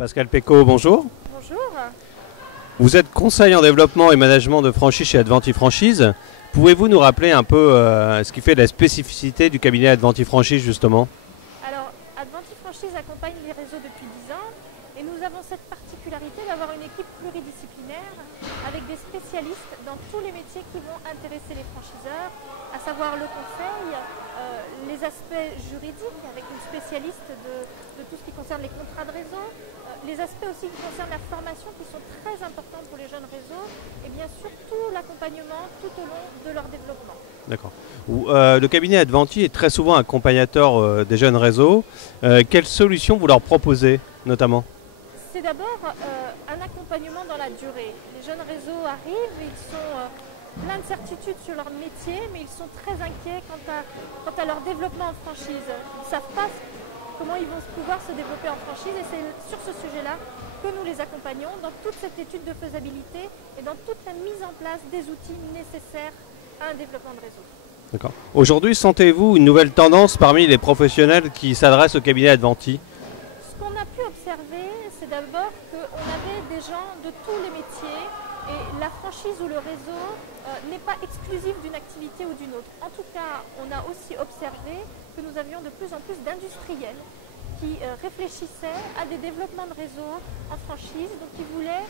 Pascal Pécaud, bonjour. Bonjour. Vous êtes conseiller en développement et management de franchise chez Adventi Franchise. Pouvez-vous nous rappeler un peu ce qui fait la spécificité du cabinet Adventi Franchise justement? Alors, Adventi Franchise accompagne les réseaux depuis 10 ans et nous avons cette particularité d'avoir une équipe pluridisciplinaire avec des spécialistes dans tous les métiers qui vont intéresser les franchiseurs, à savoir le conseil, les aspects juridiques avec une spécialiste de tout ce qui concerne les contrats de réseau, les aspects aussi qui concernent la formation qui sont très importants pour les jeunes réseaux et bien sûr tout l'accompagnement tout au long de leur développement. D'accord. Le cabinet Adventi est très souvent accompagnateur des jeunes réseaux. Quelles solutions vous leur proposez notamment? C'est d'abord un accompagnement dans la durée. Les jeunes réseaux arrivent, ils sont pleins de certitudes sur leur métier, mais ils sont très inquiets quant à leur développement en franchise. Ils ne savent pas comment ils vont pouvoir se développer en franchise et c'est sur ce sujet-là que nous les accompagnons dans toute cette étude de faisabilité et dans toute la mise en place des outils nécessaires à un développement de réseau. D'accord. Aujourd'hui, sentez-vous une nouvelle tendance parmi les professionnels qui s'adressent au cabinet Adventi? Ce qu'on a pu observer, c'est d'abord qu'on avait des gens de tous les métiers et la franchise ou le réseau n'est pas exclusif d'une activité ou d'une autre. En tout cas, on a aussi observé que nous avions de plus en plus d'industriels qui réfléchissaient à des développements de réseau en franchise, donc qui voulaient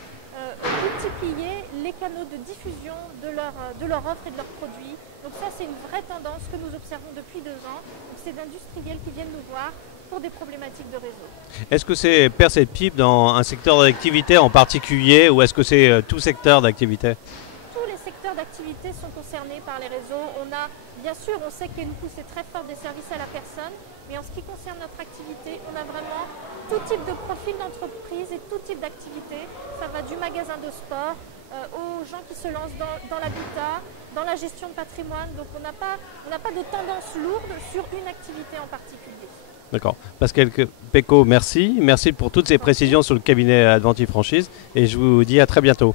multiplier les canaux de diffusion de leur offre et de leurs produits. Donc ça, c'est une vraie tendance que nous observons depuis 2 ans. Donc c'est d'industriels qui viennent nous voir pour des problématiques de réseau. Est-ce que c'est perceptible dans un secteur d'activité en particulier ou est-ce que c'est tout secteur d'activité? Tous les secteurs d'activité sont concernés par les réseaux. Bien sûr, on sait qu'il y a une poussée très forte des services à la personne, mais en ce qui concerne notre activité, on a vraiment tout type de profil d'entreprise et tout type d'activité. Ça va du magasin de sport aux gens qui se lancent dans l'habitat, dans la gestion de patrimoine. Donc on n'a pas de tendance lourde sur une activité en particulier. D'accord. Pascal Pécaud, merci. Merci pour toutes ces précisions sur le cabinet Adventi Franchise et je vous dis à très bientôt.